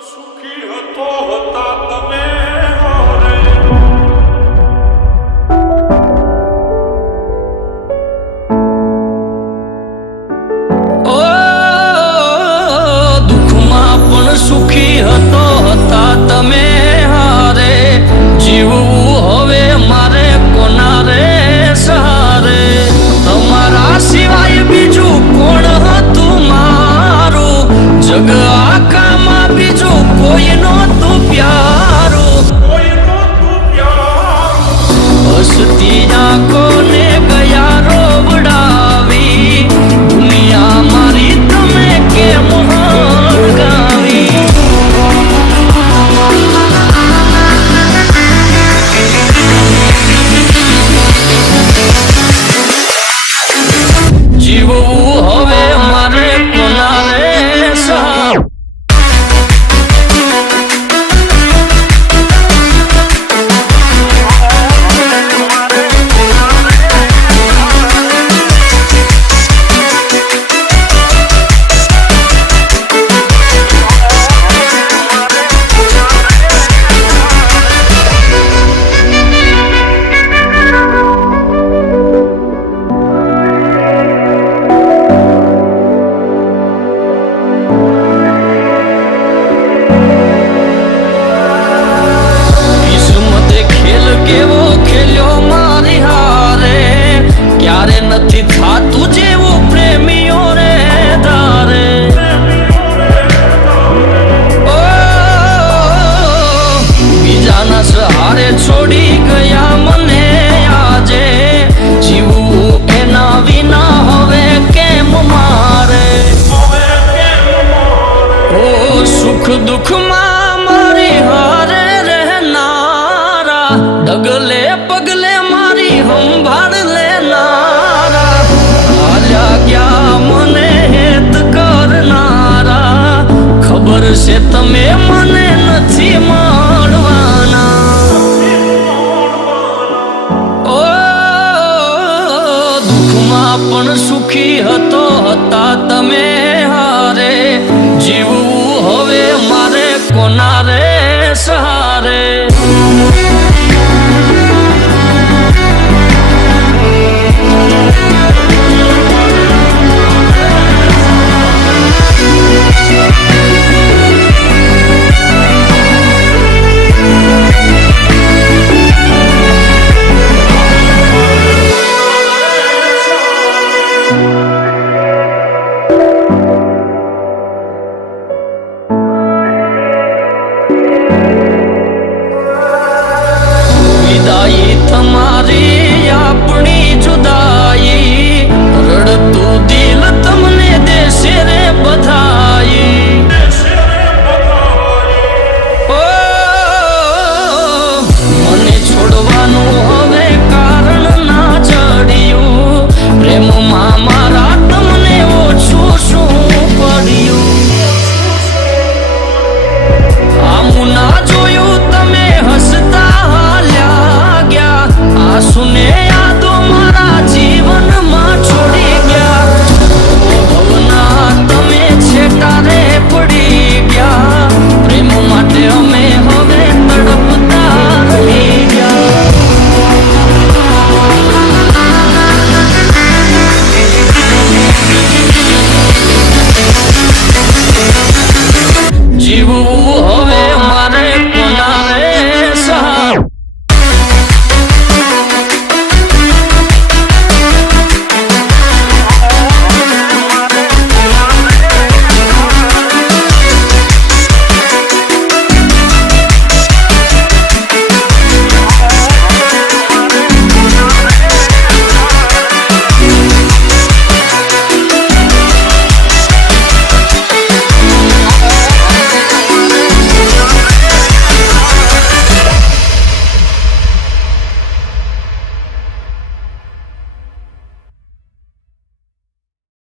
સુખી હતો હતા તમે હારે ઓ દુઃખમાં પણ સુખી હતો હતા તમે હારે જીવવું હવે મારે કોના રે સહારે તમારા સિવાય બીજું કોણ હતું મારું જગ આખામાં બીજું કોઈ નહોતું પ્યારું હસતી આંખોને ગયા રોવડાવી દુનિયા મારી તમે કેમ હળગાવી જીવવું હવે મારે કોના રે સહારે કેવો ખેલ્યો મારી હારે ક્યારે નથી થાતું જેવું પ્રેમીઓ રે ધારે ઓ બીજાના સહારે છોડી ગયા મને આજે જીવવું એના વિના હવે કેમ મારે ઓ સુખ દુઃખમાં મારી હારે ડગલે પગલે મારી સંભાળ લેનારા હાલ્યા ગયા મને હેત કરનારા ખબર છે તમે મને નથી મળવાના ઓ દુઃખમાં પણ સુખી હતો હતા તમે હારે જીવવું હવે મારે કોના રે સહારે વિદાઈ તમારી આપણી જુદાઈ રડતું દિલ તમને દેશે રે બધાઈ ઓ મને છોડવાનું હવે કારણ ના જડ્યું પ્રેમમાં મારા તમને ઓછું શું પડ્યું આમું ના જોયું તમે હસતા હાલ્યા ગયા આંસુને યાદો મારા જીવનમાં છોડી ગયા ભવના તમે છેટા રે પડી ગયા પ્રેમ માટે અમે હવે તડપતા રહી ગયા જીવવું